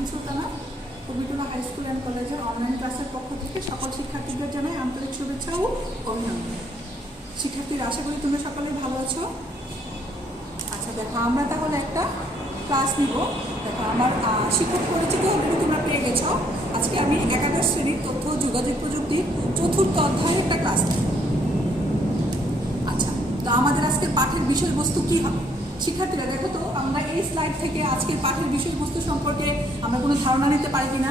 Nasrin Sultana, Kabitula high school and কলেজের online ক্লাসের পক্ষ থেকে সকল শিক্ষার্থীদের জানাই আন্তরিক শুভেচ্ছা ও অভিনন্দন। শিক্ষার্থীরা, আশা করি তোমরা সকলেই ভালো আছো। আচ্ছা দেখো, আমরা তাহলে একটা ক্লাস নিব। দেখো, আমার শিক্ষক পরিচিতি অলরেডি তোমরা পেয়ে গেছো। আজকে আমি একাদশ শ্রেণীর তথ্য ও যোগাযোগ প্রযুক্তির চতুর্থ অধ্যায়ের একটা ক্লাস নেব। আচ্ছা, তো আমাদের আজকে পাঠের বিষয়বস্তু কি হবে? শিক্ষার্থীরা দেখো তো, আমরা এই স্লাইড থেকে আজকের পাঠের বিষয়বস্তু সম্পর্কে আমরা কোনো ধারণা নিতে পারি কিনা?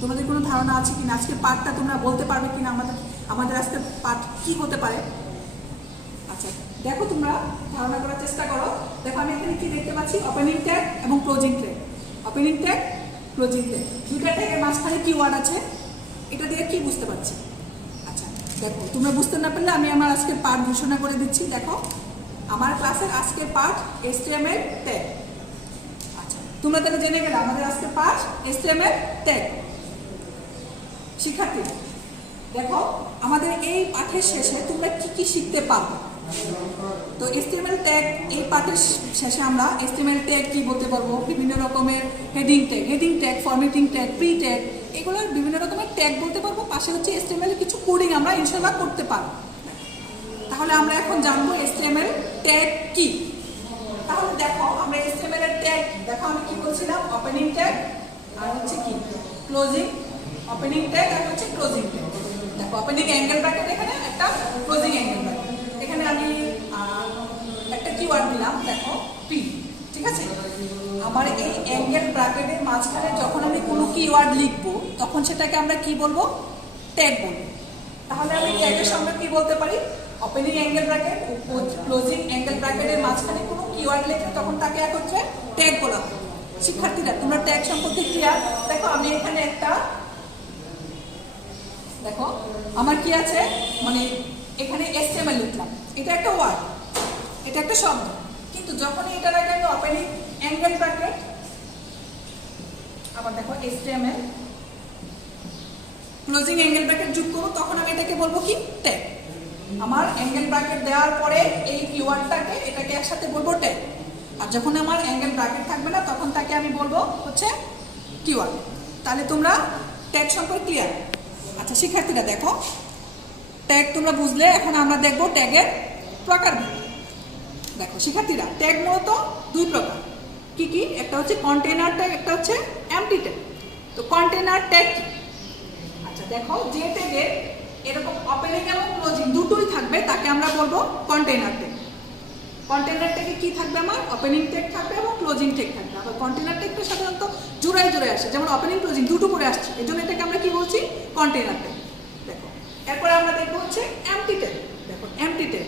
তোমাদের কোনো ধারণা আছে কিনা? আজকের পাঠটা তোমরা বলতে পারবে কিনা আমাদের আজকের পাঠ কি হতে পারে? আচ্ছা দেখো, তোমরা ধারণা করার চেষ্টা করো। দেখো, আমি এখানে কি দেখতে পাচ্ছি? ওপেনিং ট্যাগ এবং closing tag. Opening tag, closing tag, দুইটা ট্যাগের মাঝখানে কি ওয়ার্ড আছে, এটা দিয়ে কি বুঝতে পারছি? আচ্ছা দেখো, তোমরা বুঝতে না পারলে আমি আমার আজকের পাঠ ঘোষণা করে দিচ্ছি। দেখো, আমার ক্লাসের আজকের পাঠ HTML ট্যাগ। আচ্ছা, তোমরা তাহলে জেনে গেলে আমাদের আজকের পাঠ HTML ট্যাগ। শিক্ষার্থী দেখো, আমাদের এই পাঠের শেষে তোমরা কি কি শিখতে পারবে? তো HTML ট্যাগ, এই পাঠের শেষে আমরা HTML ট্যাগ কি বলতে পারবো? বিভিন্ন রকমের heading tag, formatting tag, pre tag, এগুলোর বিভিন্ন রকমের ট্যাগ বলতে পারবো। পাশে হচ্ছে HTML এর কিছু কোডিং আমরা ইনশাআল্লাহ করতে পারবো। তাহলে আমরা এখন জানবো HTML ট্যাগ কি। তাহলে দেখো, আমরা HTML এর ট্যাগ, দেখো আমি কি বলছিলাম, ওপেনিং ট্যাগ আর হচ্ছে কি ক্লোজিং। ওপেনিং ট্যাগ আর হচ্ছে ক্লোজিং ট্যাগ। দেখো, ওপেনিং অ্যাঙ্গেল ব্র্যাকেট, এখানে একটা ক্লোজিং অ্যাঙ্গেল ব্র্যাকেট। এখানে আমি একটা কিওয়ার্ড দিলাম, দেখো পি, ঠিক আছে? আমার এই অ্যাঙ্গেল ব্র্যাকেটের মাঝখানে যখন আমি কোনো কিওয়ার্ড লিখবো, তখন সেটাকে আমরা কি বলবো? ট্যাগ বলবো। তাহলে আমি ট্যাগের সঙ্গে কি বলতে পারি? ওপেনিং অ্যাঙ্গেল ব্র্যাকেট ও ক্লোজিং অ্যাঙ্গেল ব্র্যাকেটের মাঝখানে কোনো কিওয়ার্ড লিখলে তখন তাকে একত্রে ট্যাগ বলা হয়। শিক্ষার্থীরা, তোমরা ট্যাগ সম্পর্কে ক্লিয়ার? দেখো, আমি এখানে একটা, দেখো আমার কি আছে, মানে এখানে HTML লিখলাম, এটা একটা ওয়ার্ড, এটা একটা শব্দ। কিন্তু যখন এটার আগে আমি ওপেনিং অ্যাঙ্গেল ব্র্যাকেট, আবার দেখো HTML ক্লোজিং অ্যাঙ্গেল ব্র্যাকেট যোগ করব, তখন আমি এটাকে বলবো কি? ট্যাগ। আমার অ্যাঙ্গেল ব্র্যাকেট দেওয়ার পরে এই কিওয়ার্ডটাকে, এটাকে একসাথে বলবো ট্যাগ। আর যখন আমার অ্যাঙ্গেল ব্র্যাকেট থাকবে না, তখন তাকে আমি বলবো হচ্ছে কিওয়ার্ড। তাহলে তোমরা ট্যাগ সম্পর্কে ক্লিয়ার? আচ্ছা শিক্ষার্থীরা দেখো, ট্যাগ তোমরা বুঝলে। এখন আমরা দেখবো ট্যাগের প্রকার। দেখো শিক্ষার্থীরা, ট্যাগ মূলত দুই প্রকার। কি কি? একটা হচ্ছে কন্টেইনার ট্যাগ, একটা হচ্ছে এমটি ট্যাগ। তো কন্টেইনার ট্যাগ কি? আচ্ছা দেখো, যে ট্যাগে এরকম ওপেনিং এবং ক্লোজিং দুটোই থাকবে, তাকে আমরা বলবো কন্টেইনার ট্যাগ। কন্টেইনার ট্যাগে কি থাকবে? আমার ওপেনিং ট্যাগ থাকবে এবং ক্লোজিং ট্যাগ থাকবে। আবার কন্টেইনার ট্যাগটা সাধারণত জোড়ায় আসে, যেমন ওপেনিং ক্লোজিং দুটো করে আসছে, এই জন্য এটাকে আমরা কি বলছি? Container tag. দেখো, এরপরে আমরা দেখবো হচ্ছে এমটি ট্যাগ। দেখো, এমটি ট্যাগ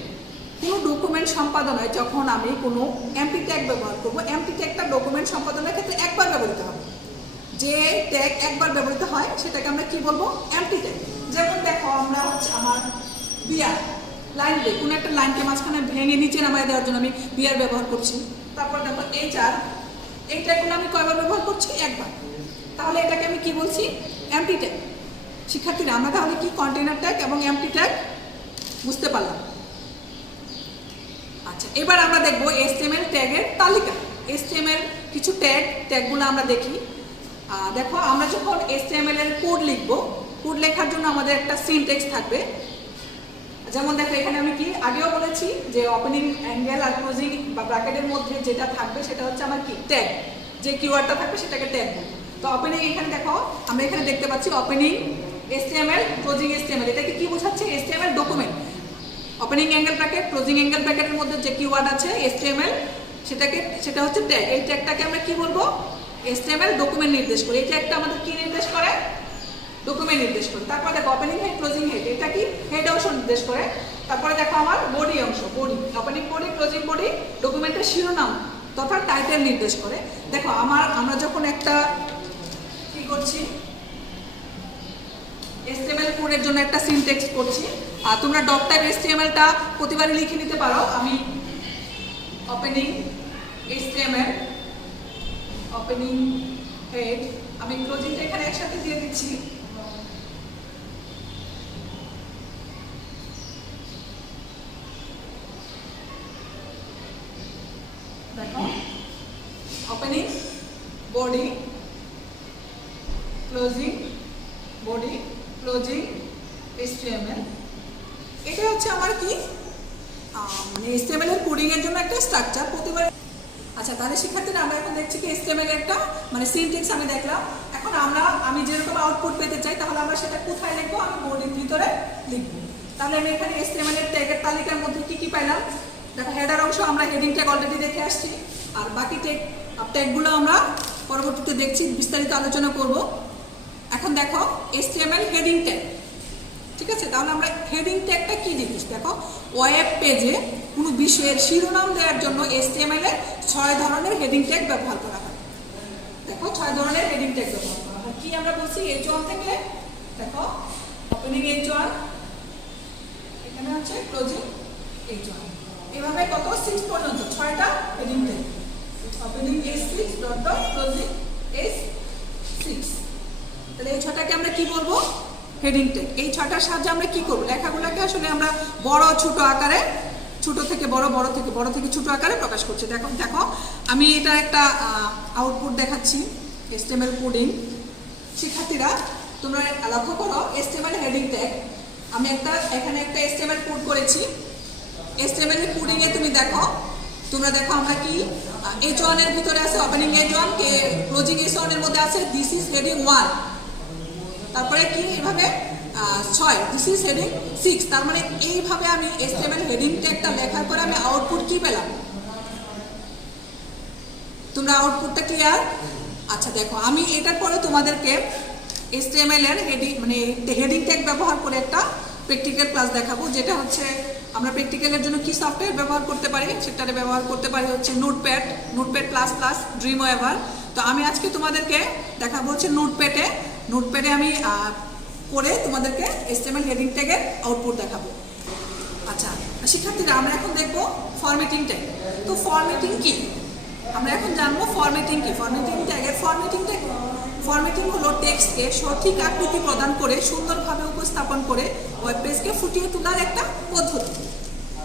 কোনো ডকুমেন্ট সম্পাদনায় যখন আমি কোনো এমটি ট্যাগ ব্যবহার করবো, এমটি ট্যাগটা ডকুমেন্ট সম্পাদনের ক্ষেত্রে একবার ব্যবহৃত হবে। যে ট্যাগ একবার ব্যবহৃত হয় সেটাকে আমরা কি বলবো? MT tag. যেমন দেখো, আমরা হচ্ছে আমার বিয়ার লাইন ব্রেক, কোনো একটা লাইনকে মাঝখানে ভেঙে নিচে নামায় দেওয়ার জন্য আমি বিয়ার ব্যবহার করছি। তারপর দেখো HR, এই ট্যাগগুলো আমি কয়বার ব্যবহার করছি? একবার। তাহলে এটাকে আমি কি বলছি? MT tag. শিক্ষার্থীরা, আমরা তাহলে কি কন্টেইনার ট্যাগ এবং এমটি ট্যাগ বুঝতে পারলাম? আচ্ছা, এবার আমরা দেখবো HTML ট্যাগের তালিকা। HTML কিছু ট্যাগগুলো আমরা দেখি। দেখো, আমরা যখন HTML এর কোড লিখবো, কোড লেখার জন্য আমাদের একটা সিনট্যাক্স থাকবে। যেমন দেখো, এখানে আমি কি আগেও বলেছি যে ওপেনিং অ্যাঙ্গেল আর ক্লোজিং বা ব্র্যাকেটের মধ্যে যেটা থাকবে সেটা হচ্ছে আমার কি? ট্যাগ। যে কিওয়ার্ডটা থাকবে সেটাকে ট্যাগ বলবো। তো ওপেনিং, এখানে দেখো আমরা এখানে দেখতে পাচ্ছি ওপেনিং HTML, ক্লোজিং HTML। এটাকে কি বোঝাচ্ছে? HTML document. Opening angle bracket, closing angle ব্র্যাকেটের মধ্যে যে কিওয়ার্ড আছে HTML, সেটা হচ্ছে ট্যাগ। এই ট্যাগটাকে আমরা কি বলবো? HTML ডকুমেন্ট নির্দেশ করে। এই ট্যাগটা আমাদের কি নির্দেশ করে? ডকুমেন্ট নির্দেশ করে। তারপর দেখো ওপেনিং হেড, ক্লোজিং হেড, এটা কি? হেড অংশ নির্দেশ করে। তারপরে দেখো আমার বডি অংশ, body, opening body, closing body, ডকুমেন্টের শিরোনাম তথা টাইটেল নির্দেশ করে। দেখো, আমরা যখন একটা কি করছি, HTML কোডের জন্য একটা সিনট্যাক্স করছি, আর তোমরা ডক টাইপ HTMLটা প্রতিবারই লিখে নিতে পারো। আমি ওপেনিং HTML, ওপেনিং হেড, আমি ক্লোজিংটা এখানে একসাথে দিয়ে দিচ্ছি। দেখো, opening body, closing body closing HTML। এটা হচ্ছে আমার কি মানে HTML এর কোডিং এর জন্য একটা স্ট্রাকচার প্রতিবার। আচ্ছা, তাহলে শিক্ষার্থীরা আমরা এখন দেখছি কি HTML এর একটা মানে সিনট্যাক্স আমি দেখলাম। এখন আমি যেরকম আউটপুট পেতে চাই তাহলে আমরা সেটা কোথায় লিখবো? আমি বডির ভিতরে লিখবো। তাহলে আমি এখানে HTML এর ট্যাগের তালিকার মধ্যে কি কি পাইলাম? দেখো, হেডার অংশ আমরা হেডিং ট্যাগ অলরেডি দেখে আসছি, আর বাকি ট্যাগগুলো আমরা পরবর্তীতে দেখছি, বিস্তারিত আলোচনা করব। এখন দেখো HTML হেডিং ট্যাগ, ঠিক আছে? তাহলে আমরা হেডিং ট্যাগটা কি জিনিস দেখো, ওয়েব পেজে কোনো বিষয়ের শিরোনাম দেওয়ার জন্য HTML এর 6 ধরনের হেডিং ট্যাগ ব্যবহার করা হয়। দেখো 6 ধরনের হেডিং ট্যাগ ব্যবহার করা হয়। কি আমরা বলছি? H1 থেকে দেখো ওপেনিং H1, এখানে হচ্ছে ক্লোজিং H1, এভাবে কত 6 পর্যন্ত 6টা heading tag. Opening H6 dot dot closing H6। তাহলে এই 6টাকে আমরা কি বলবো? Heading tag. এই 6টার সাহায্যে আমরা কি করব? লেখাগুলোকে আসলে আমরা বড় ছোট আকারে, ছোট থেকে বড়, বড় থেকে ছোট আকারে প্রকাশ করছি। দেখো আমি এটা একটা আউটপুট দেখাচ্ছি HTML কোডিং। শিক্ষার্থীরা তোমরা লক্ষ্য করো HTML হেডিং ট্যাগ, আমি এখানে একটা HTML কোড করেছি। HTML এর কোডিং এ তোমরা দেখো আমরা কি H1 এর ভিতরে আছে ওপেনিং H1 কে ক্লোজিং H1 এর মধ্যে আছে দিস ইজ হেডিং 1, তারপরে কি এভাবে 6 দিস ইজ হেডিং 6। তার মানে এইভাবে আমি HTML হেডিং ট্যাগটা লেখার পরে আমি আউটপুট কি পেলাম? তোমরা আউটপুটটা ক্লিয়ার? আচ্ছা দেখো, আমি এটার পরে তোমাদেরকে HTML এর হেডিং ট্যাগ ব্যবহার করে একটা প্র্যাকটিক্যাল ক্লাস দেখাবো, যেটা হচ্ছে আমরা প্র্যাকটিক্যালের জন্য কি সফটওয়্যার ব্যবহার করতে পারি। সেটারে ব্যবহার করতে পারি হচ্ছে নোটপ্যাড প্লাস প্লাস, ড্রিমওয়েভার। তো আমি আজকে তোমাদেরকে দেখাবো হচ্ছে নোটপ্যাডে আমি করে তোমাদেরকে HTML হেডিং ট্যাগের আউটপুট দেখাবো। আচ্ছা শিক্ষার্থীরা, আমরা এখন দেখবো ফরম্যাটিং ট্যাগ। তো ফরম্যাটিং কি আমরা এখন জানবো। ফরম্যাটিং কি? ফরম্যাটিং ট্যাগের ফরম্যাটিং হলো টেক্সটকে সঠিক আকৃতি প্রদান করে সুন্দরভাবে উপস্থাপন করে ওয়েব পেজকে ফুটিয়ে তোলার একটা পদ্ধতি,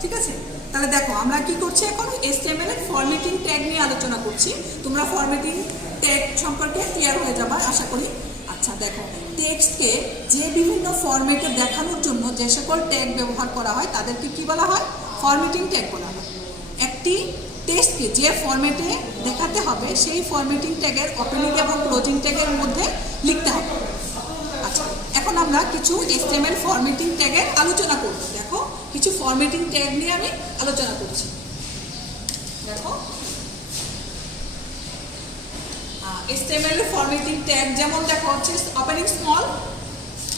ঠিক আছে? তাহলে দেখো আমরা কি করছি এখন, HTML এর ফরম্যাটিং ট্যাগ নিয়ে আলোচনা করছি। তোমরা ফরম্যাটিং ট্যাগ সম্পর্কে ক্লিয়ার হয়ে যাবে আশা করি। আচ্ছা দেখো, টেক্সটকে যে বিভিন্ন ফরম্যাটে দেখানোর জন্য যে সকল ট্যাগ ব্যবহার করা হয় তাদেরকে কি বলা হয়? ফরম্যাটিং ট্যাগ বলা হয়। একটি টেক্সটকে যে ফরম্যাটে দেখাতে হবে সেই ফরম্যাটিং ট্যাগের ওপেনিং এবং ক্লোজিং ট্যাগের মধ্যে লিখতে হবে। আচ্ছা, এখন আমরা কিছু HTML ফরম্যাটিং ট্যাগের আলোচনা করব। দেখো কিছু ফরম্যাটিং ট্যাগ নিয়ে আমি আলোচনা করছি। দেখো HTML এর ফরম্যাটিং ট্যাগ যেমন দেখো হচ্ছে ওপেনিং স্মল,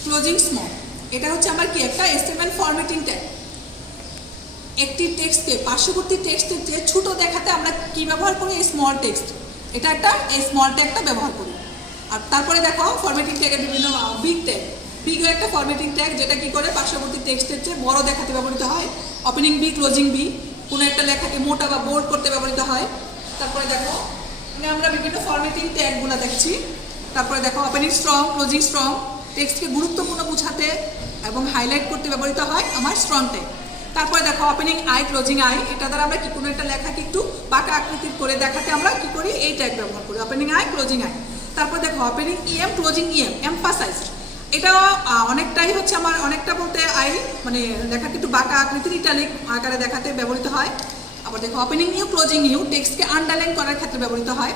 ক্লোজিং স্মল। এটা হচ্ছে আমার কি একটা HTML ফরম্যাটিং ট্যাগ। একটি টেক্সটকে পার্শ্ববর্তী টেক্সটের চেয়ে ছোট দেখাতে আমরা কি ব্যবহার করি? Small text. এটা একটা স্মল ট্যাগটা ব্যবহার করি। আর তারপরে দেখো ফরম্যাটিং ট্যাগের বিভিন্ন বিগও একটা ফরম্যাটিং ট্যাগ, যেটা কি করে পার্শ্ববর্তী টেক্সটের চেয়ে বড় দেখাতে ব্যবহৃত হয়। ওপেনিং বি, ক্লোজিং বি, কোনো একটা লেখাকে মোটা বা বোল্ড করতে ব্যবহৃত হয়। তারপরে দেখো আমরা বিভিন্ন ফরম্যাটিং ট্যাগগুলো দেখছি। তারপরে দেখো ওপেনিং স্ট্রং, ক্লোজিং স্ট্রং, টেক্সটকে গুরুত্বপূর্ণ বোঝাতে এবং হাইলাইট করতে ব্যবহৃত হয় আমার স্ট্রং ট্যাগ। তারপরে দেখো ওপেনিং আই, ক্লোজিং আই, এটা দ্বারা আমরা কি কোনো একটা লেখাকে একটু বাঁকা আকৃতির করে দেখাতে আমরা কি করি? এই ট্যাগ ব্যবহার করি, ওপেনিং আই, ক্লোজিং আই। তারপর দেখো opening EM, closing EM, emphasized. এটা অনেকটাই হচ্ছে আমার অনেকটা বলতে মানে লেখাকে একটু বাঁকা আকৃতির ইটালিক আকারে দেখাতে ব্যবহৃত হয়। আবার দেখো ওপেনিং নিউ, ক্লোজিং নিউ, টেক্সটকে আন্ডারলাইন করার ক্ষেত্রে ব্যবহৃত হয়।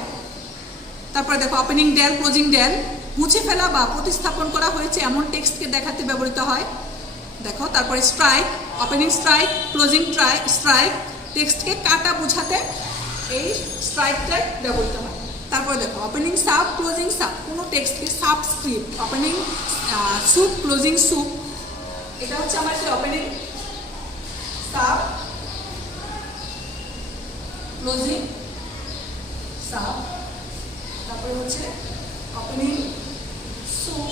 তারপরে দেখো ওপেনিং ডেল, ক্লোজিং ডেল, মুছে ফেলা বা প্রতিস্থাপন করা হয়েছে এমন টেক্সটকে দেখাতে ব্যবহৃত হয়। দেখো তারপরে strike, opening strike, closing strike, টেক্সটকে কাটা বোঝাতে এই স্ট্রাইকটাই ব্যবহৃত হয়। তারপরে দেখো ওপেনিং সাব, ক্লোজিং সাব, কোনো টেক্সটকে subscript, opening sup, closing sup. এটা হচ্ছে আমার কি ওপেনিং সাব, ক্লোজিং সাব, তারপরে হচ্ছে ওপেনিং সুপ,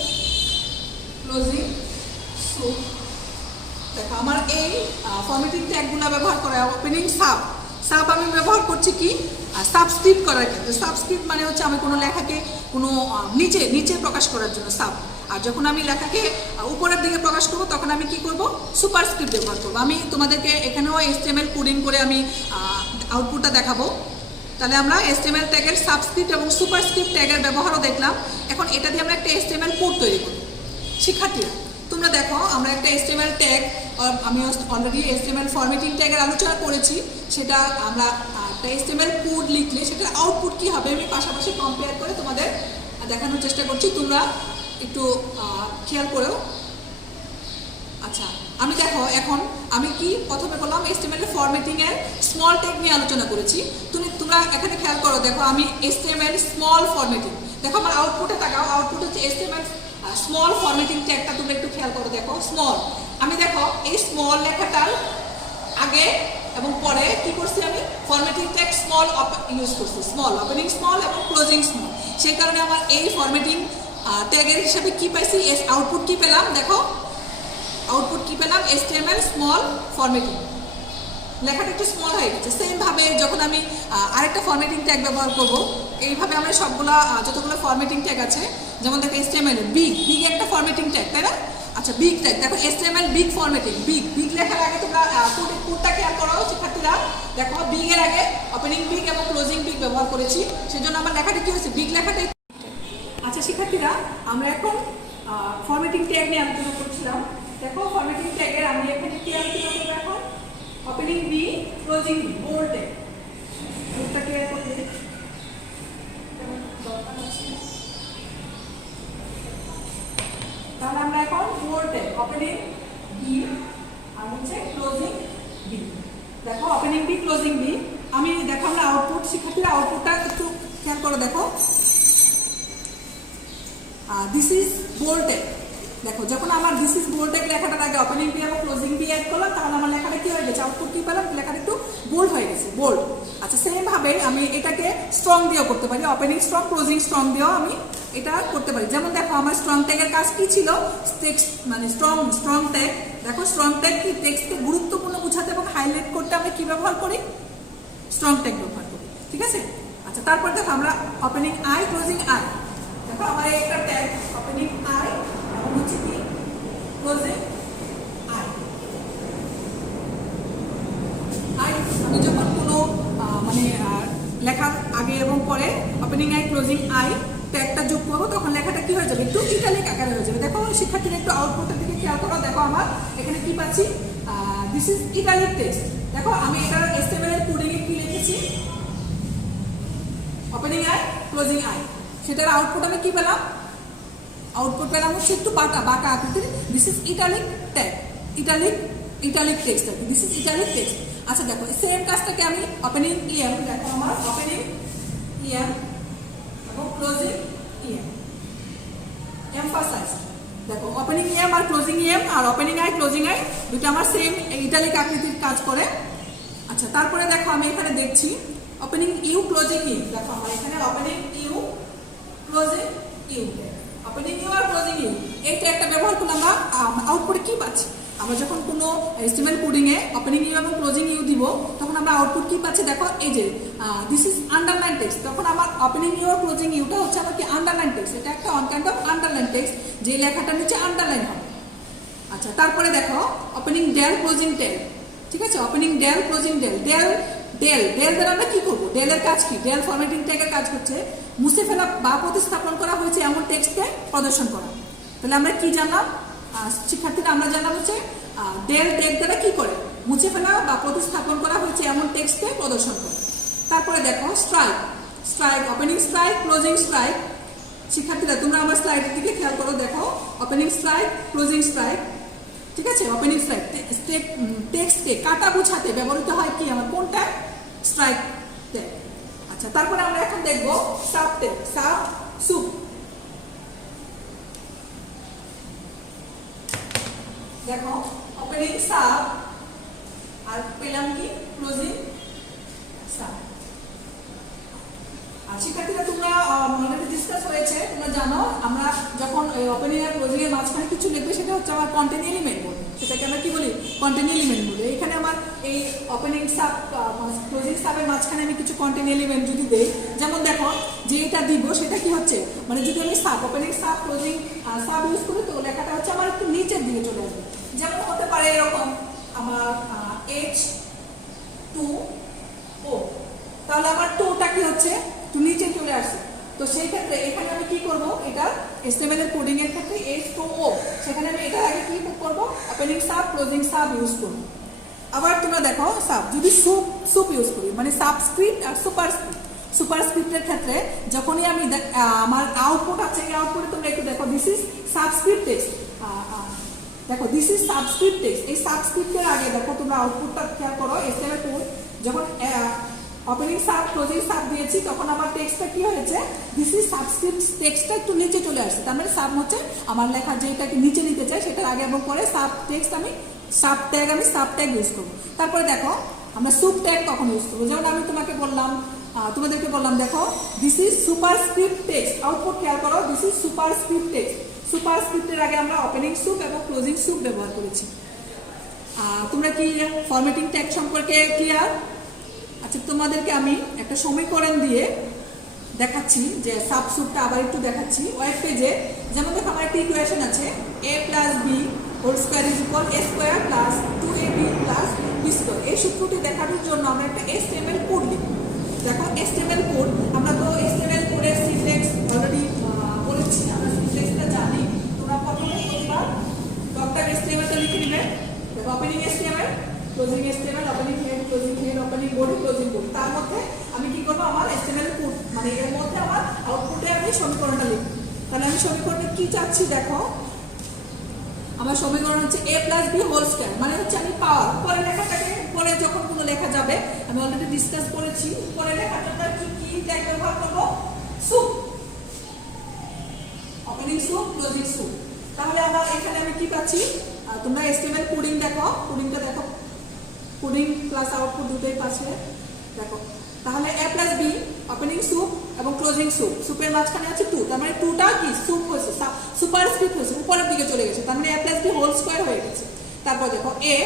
ক্লোজিং সুপ। দেখো আমার এই ফরম্যাটিং ট্যাগগুলো ব্যবহার করা। ওপেনিং সাব আমি ব্যবহার করছি কি সাবস্ক্রিপ্ট করার ক্ষেত্রে। সাবস্ক্রিপ্ট মানে হচ্ছে আমি কোনো লেখাকে কোনো নিচে প্রকাশ করার জন্য সাব। আর যখন আমি লেখাকে উপরের দিকে প্রকাশ করব তখন আমি কি করব? সুপারস্ক্রিপ্ট ব্যবহার করব। আমি তোমাদেরকে এখানেও HTML কোডিং করে আমি আউটপুটটা দেখাবো। তাহলে আমরা HTML ট্যাগের সাবস্ক্রিপ্ট এবং সুপারস্ক্রিপ্ট ট্যাগের ব্যবহারও দেখলাম। এখন এটা দিয়ে আমরা একটা HTML কোড তৈরি করব। শিক্ষার্থীরা তোমরা দেখো আমরা একটা HTML ট্যাগ, আমি অলরেডি HTML ফরম্যাটিং ট্যাগের আলোচনা করেছি, সেটা আমরা একটা HTML কোড লিখলে সেটার আউটপুট কী হবে আমি পাশাপাশি কম্পেয়ার করে তোমাদের দেখানোর চেষ্টা করছি, তোমরা একটু খেয়াল করেও। আচ্ছা আমি দেখো এখন আমি কি প্রথমে বললাম HTML এর ফরম্যাটিং এর স্মল ট্যাগ নিয়ে আলোচনা করেছি। তোমরা এখানে খেয়াল করো, দেখো আমি HTML স্মল ফরম্যাটিং, দেখো আমার আউটপুটে তাকাও, আউটপুট হচ্ছে HTML স্মল ফরম্যাটিং ট্যাগটা তোমরা একটু খেয়াল করো, দেখো স্মল। আমি দেখো এই স্মল লেখাটার আগে এবং পরে কি করছি আমি ফরম্যাটিং ট্যাগ স্মল ইউজ করছি, স্মল ওপেনিং স্মল এবং ক্লোজিং স্মল। সেই কারণে আমার এই ফরম্যাটিং ট্যাগের হিসাবে কি পাইছি, আউটপুট কি পেলাম, দেখো আউটপুট কি পেলাম HTML স্মল ফরম্যাটিং, লেখাটা একটু স্মল হয়ে গেছে। সেমভাবে যখন আমি আরেকটা ফরম্যাটিং ট্যাগ ব্যবহার করব, এইভাবে আমরা সবগুলা যতগুলো ফরম্যাটিং ট্যাগ আছে, যেমন দেখো HTML বিগ একটা ফরম্যাটিং ট্যাগ, তাই না? আচ্ছা বিগ ট্যাগ দেখো HTML বিগ ফরম্যাটিং, বিগ লেখার আগে তোমরা কোডটা খেয়াল করো শিক্ষার্থীরা, দেখো বিগ এর আগে ওপেনিং বিগ এবং ক্লোজিং বিগ ব্যবহার করেছি, সেজন্য আমার লেখাটা কি হয়েছে, বিগ লেখাটাই। আচ্ছা শিক্ষার্থীরা আমরা এখন ফরম্যাটিং ট্যাগ নিয়ে আলোচনা করছিলাম। দেখো ফরম্যাটিং ট্যাগের আমি এখানে কি আলোচনা করব এখন, opening B closing B, bold tag, এটা ক্লিয়ার করতে দরকার আছে। তাহলে আমরা এখন বোল্ড ট্যাগ ওপেনিং বি আর হচ্ছে ক্লোজিং বি, দেখো ওপেনিং বি ক্লোজিং বি। আমি দেখো আমরা আউটপুট, শিক্ষার্থীরা আউটপুটটা একটু খেয়াল করে দেখো, দিস ইজ বোল্ড ট্যাগ। দেখো যখন আমার দিস ইজ বোল্ড ট্যাগ লেখাটার আগে ওপেনিং বি এবং ক্লোজিং বি অ্যাড করলাম, তাহলে আমার লেখাটা কি হয়ে গেছে, আউটপুট কি পেলাম, লেখাটা একটু বোল্ড হয়ে গেছে, বোল্ড। আচ্ছা সেম ভাবে আমি এটাকে স্ট্রং দিয়েও করতে পারি, ওপেনিং স্ট্রং ক্লোজিং স্ট্রং দিয়েও আমি এটা করতে পারি। যেমন দেখো আমার স্ট্রং ট্যাগের কাজ কি ছিল, টেক্সট মানে স্ট্রং ট্যাগ, দেখো স্ট্রং ট্যাগ কি টেক্সটকে গুরুত্বপূর্ণ বোঝাতে এবং হাইলাইট করতে আমরা কি ব্যবহার করি, স্ট্রং ট্যাগ ব্যবহার করি, ঠিক আছে। আচ্ছা তারপর দেখো আমরা ওপেনিং আই ক্লোজিং আই, দেখো আমার একটা ট্যাগ ওপেনিং আই এবং হচ্ছে কি ক্লোজিং আই। আমি যখন কোনো মানে লেখার আগে এবং পরে ওপেনিং আই ক্লোজিং আই ট্যাগটা যোগ করবো, তখন লেখাটা কি হয়ে যাবে, একটু ইটালিক আকারে হয়ে যাবে। দেখো শিক্ষার্থীরা একটু আউটপুটের দিকে খেয়াল করো, দেখো আমার এখানে কি পাচ্ছি, দিস ইজ ইটালিক টেক্সট। দেখো আমি এটার HTML এর কোডিং এ কি লিখেছি, ওপেনিং আই ক্লোজিং আই, সেটার আউটপুট আমি কি পেলাম, আউটপুট পেলাম হচ্ছে একটু বাঁকা আকৃতির, this is italic tag, italic text, this is italic text. আচ্ছা দেখো সেম কাজটাকে আমি ওপেনিং ইএম, দেখো আমার ওপেনিং ইএম এবং ক্লোজিং ইএম, এমফাসাইজ, দেখো ওপেনিং ইএম আর ক্লোজিং ইএম আর ওপেনিং আই ক্লোজিং আই দুটো আমার সেম ইটালিক আকৃতির কাজ করে। আচ্ছা তারপরে দেখো আমি এখানে দেখছি ওপেনিং ইউ ক্লোজিং ইউ, দেখো আমার এখানে opening U closing U, opening U আর ক্লোজিং ইউ, এইটা একটা ব্যবহার করলে আমরা আউটপুটে কি পাচ্ছি, আমরা যখন কোনো HTML কোডিং এ ওপেনিং ইউ এবং ক্লোজিং ইউ দিব, তখন আমরা আউটপুট কি পাচ্ছি, দেখো এই যে দিস ইজ আন্ডারলাইন টেক্সট, তখন আমার ওপেনিং ইউ আর ক্লোজিং ইউটা হচ্ছে আমার কি আন্ডারলাইন টেক্সট, এটা একটা one kind of underline text, যে লেখাটা নিচে আন্ডারলাইন হবে। আচ্ছা তারপরে দেখো ওপেনিং ডেল ক্লোজিং ডেল, ঠিক আছে, opening del closing del, del দ্বারা আমরা কি করবো, ডেলের কাজ কি, ডেল ফরম্যাটিং ট্যাগের কাজ হচ্ছে মুছে ফেলা বা প্রতিস্থাপন করা হয়েছে এমন টেক্সটকে প্রদর্শন করা। তাহলে আমরা কি জানলাম শিক্ষার্থীরা, আমরা জানলাম হচ্ছে ডেল ট্যাগ দ্বারা কি করে, মুছে ফেলা বা প্রতিস্থাপন করা হয়েছে এমন টেক্সটকে প্রদর্শন করে। তারপরে দেখো strike, opening strike closing strike, শিক্ষার্থীরা তোমরা আমার স্লাইডের দিকে খেয়াল করো, দেখো ওপেনিং স্ট্রাইক ক্লোজিং স্ট্রাইক, ঠিক আছে। ওপেনিং স্ট্রাইক টেক্সটকে কাটা বোঝাতে ব্যবহৃত হয় কি আমার কোনটা, স্ট্রাইক ট্যাগ। আচ্ছা তারপরে আমরা এখন দেখবো সাব ট্যাগ, সুপ, দেখো ওপেনিং সাব আর পেলাম কি ক্লোজিং সাব। আর শিক্ষার্থীরা তোমরা অলরেডি ডিসকাস হয়েছে, তোমরা জানো আমরা যখন ওপেনিং আর ক্লোজিং এর মাঝখানে কিছু লিখবে সেটা হচ্ছে আমার কন্টেন্ট এলিমেন্ট বলি, সেটাকে আমরা কি বলি, কন্টেন্ট এলিমেন্ট বলি। এখানে আমার এই ওপেনিং সাব ক্লোজিং সাবের মাঝখানে আমি কিছু কন্টেন্ট এলিমেন্ট যদি দেই, যেমন দেখো যে এটা দিব সেটা কি হচ্ছে, মানে যদি আমি sub opening sub closing sub use করি তো লেখাটা হচ্ছে আমার একটু নিচের দিকে চলে আসবে। যেমন হতে পারে এরকম আমার H2O, তাহলে আমার টোটা কি হচ্ছে একটু নিচে চলে আসছে। তো সেই ক্ষেত্রে এখানে আমি কি করব, এটা HTML এর কোডিং এর ক্ষেত্রে S to O, সেখানে আমি এটা আগে কি করব, opening sub closing sub use করব। আবার তোমরা দেখো সাব যদি সুপ ইউজ করি, মানে সাবস্ক্রিপ্ট আর সুপারস্ক্রিপ্টের ক্ষেত্রে যখনই আমি আমার আউটপুট আছে, এই আউটপুটে তোমরা একটু দেখো, দিস ইজ সাবস্ক্রিপ্ট টেক্সট, দেখো দিস ইজ সাবস্ক্রিপ্ট টেক্সট। এই সাবস্ক্রিপ্টের আগে দেখো তোমরা আউটপুটটা খেয়াল করো, HTML কোড যখন ওপেনিং সাব ক্লোজিং সাব দিয়েছি তখন আমার টেক্সটটা কি হয়েছে, দিস ইজ সাবস্ক্রিপ্ট টেক্সটটা একটু নিচে চলে আসছে। তার মানে সাব হচ্ছে আমার লেখা যেটাকে নিচে নিতে চাই সেটার আগে এবং পরে সাব টেক্সট আমি সাব ট্যাগ ইউজ করবো। তারপরে দেখো আমরা সুপ ট্যাগ কখন ইউজ করবো, যেমন আমি তোমাদেরকে বললাম দেখো this is superscript text, output খেয়াল করো, দিস ইজ সুপারস্ক্রিপ্ট টেক্সট। সুপারস্ক্রিপ্টের আগে আমরা ওপেনিং সুপ এবং ক্লোজিং সুপ ব্যবহার করেছি। তোমরা কি ফরম্যাটিং ট্যাগ সম্পর্কে ক্লিয়ার? আচ্ছা, তোমাদেরকে আমি একটা সমীকরণ দিয়ে দেখাচ্ছি, যে সাব সুপটা আবার একটু দেখাচ্ছি ওয়েব পেজে। যেমন দেখো আমার একটা ইকুয়েশন আছে, a + b whole square is equal a square plus 2ab plus b square. এই সূত্রটি দেখানোর জন্য আমরা একটা HTML কোড লিখব। দেখো HTML কোড, আমরা তো HTML কোডের সিনট্যাক্স অলরেডি বলেছি, আমরা সিনট্যাক্সটা জানি। তোমরা প্রতিবার .html টা লিখে নেবে। দেখো opening HTML, closing HTML, opening head, closing head, opening body, closing body. তার মধ্যে আমি কি করবো, আমার HTML কোড, মানে এর মধ্যে আমার আউটপুটে আমি সমীকরণটা লিখব। তাহলে আমি সমীকরণে কি চাচ্ছি দেখো, আমার সমীকরণ হচ্ছে a + b হোল স্কয়ার, মানে হচ্ছে আমি পাওয়ার পরে লেখাটাকে, পরে যখন কোনো লেখা যাবে, আমি অলরেডি ডিসকাস করেছি, পরে লেখাটা কি ট্যাগ ব্যবহার করব, soup, opening sup, closing soup. তাহলে আমার এখানে আমি কি পাচ্ছি, তোমরা HTML কোডিং দেখো, কোডিংটা দেখো, কোডিং প্লাস আউটপুট দুটোই পাচ্ছে দেখো। তাহলে a + b ওপেনিং সুপ এবং ক্লোজিং সুপ, সুপের মাঝখানে আছে 2, তার মানে 2টা কি সুপ হয়েছে, সুপারস্ক্রিপ্ট হয়েছে, উপরের দিকে চলে গেছে, তার মানে a + b হোল স্কয়ার হয়ে গেছে। তারপর দেখো a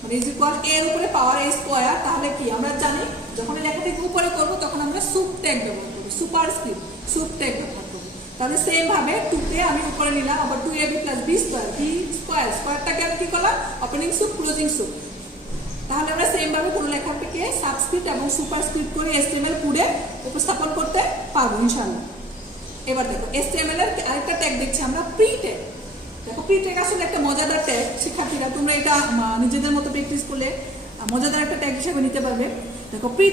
মানে ইজ ইকুয়াল a এর উপরে পাওয়ার a স্কয়ার। তাহলে কি আমরা জানি, যখন লেখাটাকে উপরে করব তখন আমরা সুপ ট্যাগ ব্যবহার করব, সুপারস্ক্রিপ্ট সুপ ট্যাগ ব্যবহার করব। তাহলে সেম ভাবে 2 তে আমি উপরে নিলাম, আবার 2ab + b square, b square, স্কয়ারটাকে আমি কি করলাম, ওপেনিং সুপ, ক্লোজিং সুপ। তাহলে আমরা সেম ভাবে কোনো লেখাটাকে সাবস্ক্রিপ্ট এবং সুপারস্ক্রিপ্ট করে HTML কোডে উপস্থাপন করতে পারবো ইনশাআল্লাহ। এবার দেখো HTML এর আরেকটা ট্যাগ দেখছি আমরা, প্রি ট্যাগ। দেখো প্রি ট্যাগ আসলে একটা মজাদার ট্যাগ, শিক্ষার্থীরা তোমরা এটা নিজেদের মতো প্র্যাকটিস করলে মজাদার একটা ট্যাগ হিসেবে নিতে পারবে। দেখো প্রি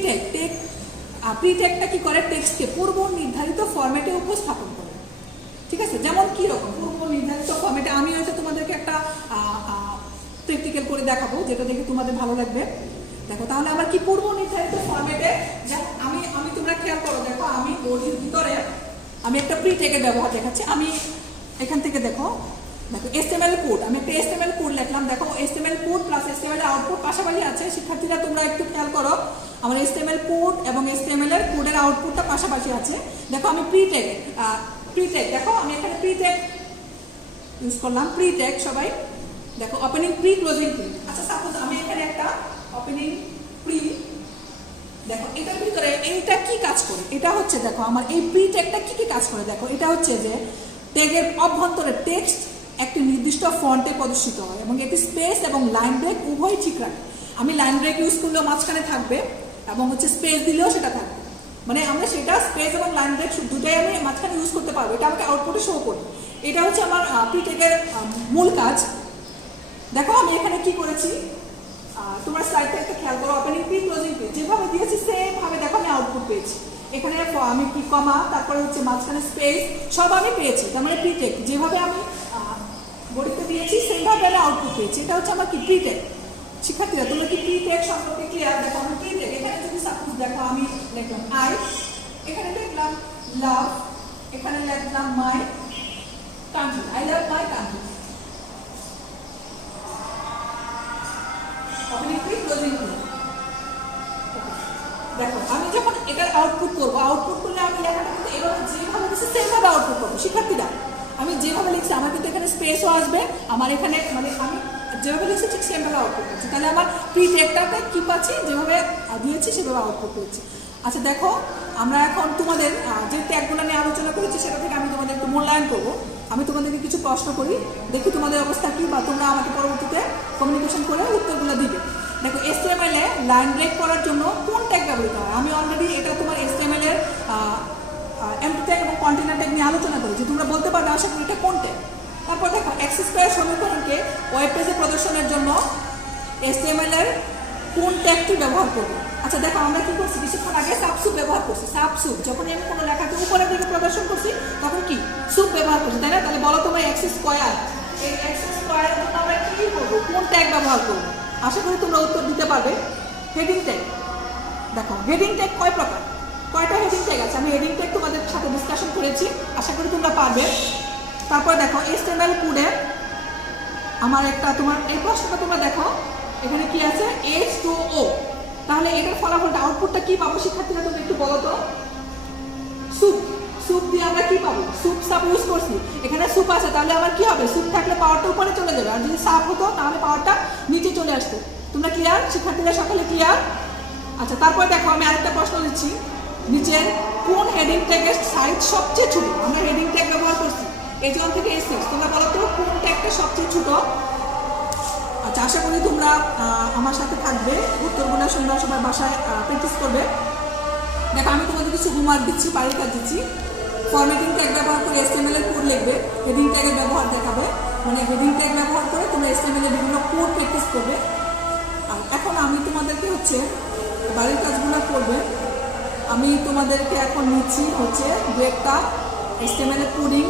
ট্যাগটা কি করে, টেক্সটকে পূর্ব নির্ধারিত ফরম্যাটে উপস্থাপন করে। ঠিক আছে, যেমন কি রকম পূর্ব নির্ধারিত ফরম্যাটে, আমি হয়তো তোমাদেরকে একটা প্র্যাকটিক্যাল করে দেখাবো যেটা দেখে তোমাদের ভালো লাগবে। দেখো তাহলে আমার কি পূর্ব নির্ধারিত ফরম্যাটে, আমি তোমরা খেয়াল করো, দেখো আমি বডির ভিতরে আমি একটা প্রি ট্যাগের ব্যবহার দেখাচ্ছি। আমি এখান থেকে দেখো HTML কোড, আমি একটা HTML কোড লিখলাম। দেখো HTML code plus HTML output পাশাপাশি আছে। শিক্ষার্থীরা তোমরা একটু খেয়াল করো, আমার HTML কোড এবং HTML এর কোডের আউটপুটটা পাশাপাশি আছে। দেখো আমি প্রি ট্যাগ দেখো আমি এখানে প্রি ট্যাগ ইউজ করলাম, প্রি ট্যাগ সবাই দেখো, ওপেনিং প্রি, ক্লোজিং প্রি। আচ্ছা সাপোজ আমি এখানে একটা ওপেনিং প্রি, দেখো এটার ভিতরে এইটা কি কাজ করে, এটা হচ্ছে দেখো আমার এই প্রি ট্যাগটা কি কাজ করে। দেখো এটা হচ্ছে যে ট্যাগের অভ্যন্তরে টেক্সট একটি নির্দিষ্ট ফন্টে প্রদর্শিত হয় এবং এটি স্পেস এবং লাইন ব্রেক উভয় ঠিক রাখে। আমি লাইন ব্রেক ইউজ করলেও মাঝখানে থাকবে এবং হচ্ছে স্পেস দিলেও সেটা থাকবে, মানে আমরা সেটা স্পেস এবং লাইন ব্রেক দুটাই আমি মাঝখানে ইউজ করতে পারবো, এটা আমাকে আউটপুটে শো করবে। এটা হচ্ছে আমার প্রি ট্যাগের মূল কাজ। দেখো আমি এখানে কি করেছি, তোমরা স্লাইডটা একটা খেয়াল করো, ওপেনিং প্রি, ক্লোজিং প্রি যেভাবে দিয়েছি সেম ভাবে দেখো আমি আউটপুট পেয়েছি। এখানে আমি কি কমা, তারপরে হচ্ছে মাঝখানে স্পেস, সব আমি পেয়েছি। তার মানে প্রি ট্যাগ যেভাবে আমি বডিতে দিয়েছি সেইভাবে আমি আউটপুট পেয়েছি। এটা হচ্ছে আমার কি প্রি ট্যাগ। শিক্ষার্থীরা তোমরা কি প্রি ট্যাগ সম্পর্কে ক্লিয়ার? দেখো আমি প্রি ট্যাগ এখানে যদি সাপোজ দেখো আমি লিখলাম আই, এখানে লিখলাম লাভ, এখানে লিখলাম my country, I love my country. দেখো আমি যখন এটার আউটপুট করবো, আউটপুট করলে আমি লেখাটা কিন্তু এভাবে যেভাবে দিচ্ছি সেমভাবে আউটপুট করবো। শিক্ষার্থীরা আমি যেভাবে লিখছি আমার কিন্তু এখানে স্পেসও আসবে, আমার এখানে মানে আমি যেভাবে লিখছি ঠিক সেমভাবে আউটপুট করছি। তাহলে আমার প্রি ট্যাগটাতে কি পাচ্ছি, যেভাবে দিয়েছি সেভাবে আউটপুট পেয়েছি। আচ্ছা দেখো আমরা এখন তোমাদের যে ট্যাগগুলো নিয়ে আলোচনা করেছি সেটা থেকে আমি তোমাদের একটু মূল্যায়ন করবো। আমি তোমাদেরকে কিছু প্রশ্ন করি, দেখি তোমাদের অবস্থা কি, বা তোমরা আমাকে পরবর্তীতে কমিউনিকেশন করে উত্তরগুলো দিবে। দেখো HTML এ লাইন ব্রেক করার জন্য কোন ট্যাগ ব্যবহৃত হয়? আমি অলরেডি এটা তোমার HTML এর এমটি ট্যাগ এবং কন্টেনার ট্যাগ নিয়ে আলোচনা করেছি, তোমরা বলতে পারবে আশা করি এটা কোন ট্যাগ। তারপর দেখো এক্স স্কোয়ার সমীকরণকে ওয়েব পেজে প্রদর্শনের জন্য HTML এর কোন ট্যাগটি ব্যবহার করবো? আচ্ছা দেখো আমরা কি করছি, কিছুক্ষণ আগে সাবসুপ ব্যবহার করছি। সাবসুপ যখন আমি কোনো লেখাকে উপরের দিকে প্রদর্শন করছি তখন কি সুপ ব্যবহার করছি, তাই না? তাহলে বলো তোমরা এক্স স্কোয়ার, এই এক্স স্কোয়ারের জন্য আমরা কি করবো, কোন ট্যাগ ব্যবহার করবো? আশা করি তোমরা উত্তর দিতে পারবে হেডিং ট্যাগ। দেখো হেডিং ট্যাগ কয় প্রকার, কয়টা হেডিং ট্যাগ আছে, আমি হেডিং ট্যাগ তোমাদের সাথে ডিসকাশন করেছি, আশা করি তোমরা পারবে। তারপর দেখো HTML কোডে আমার একটা তোমার এই প্রশ্নটা তোমরা দেখো এখানে কি আছে H2O, তাহলে এটার ফলাফলটা আউটপুটটা কি পাবো শিক্ষার্থীরা তুমি একটু বলো তো? সুপ, সুপ দিয়ে আমরা কি পাবো? সুপ সাপ ইউজ করছি, এখানে সুপ আছে, তাহলে আমার কি হবে? সুপ থাকলে পাওয়ারটা উপরে চলে যাবে, আর যদি সাপ হতো তাহলে পাওয়ারটা নিচে চলে আসতো। তোমরা ক্লিয়ার শিক্ষার্থীরা, সকলে ক্লিয়ার? আচ্ছা তারপর দেখো আমি আরেকটা প্রশ্ন দিচ্ছি, নিচের কোন হেডিং ট্যাগের সাইজ সবচেয়ে ছোট? আমরা হেডিং ট্যাগ ব্যবহার করছি H1 থেকে H6, তোমরা বলো তো কোন ট্যাগটা সবচেয়ে ছোট? আচ্ছা আশা করি তোমরা আমার সাথে থাকবে, উত্তরগুলো সুন্দর সবাই বাসায় প্র্যাকটিস করবে। দেখো আমি তোমাদের কিছু হোমওয়ার্ক দিচ্ছি, বাড়ির কাজ দিচ্ছি। ফরম্যাটিং ট্যাগ ব্যবহার করে HTML এর কোড লিখবে, হেডিং ট্যাগের ব্যবহার দেখাবে, মানে হেডিং ট্যাগ ব্যবহার করে তোমরা HTML এর বিভিন্ন কোড প্র্যাকটিস করবে। আর এখন আমি তোমাদেরকে হচ্ছে বাড়ির কাজগুলো করবে, আমি তোমাদেরকে এখন নিচ্ছি হচ্ছে দু একটা HTML এর কোডিং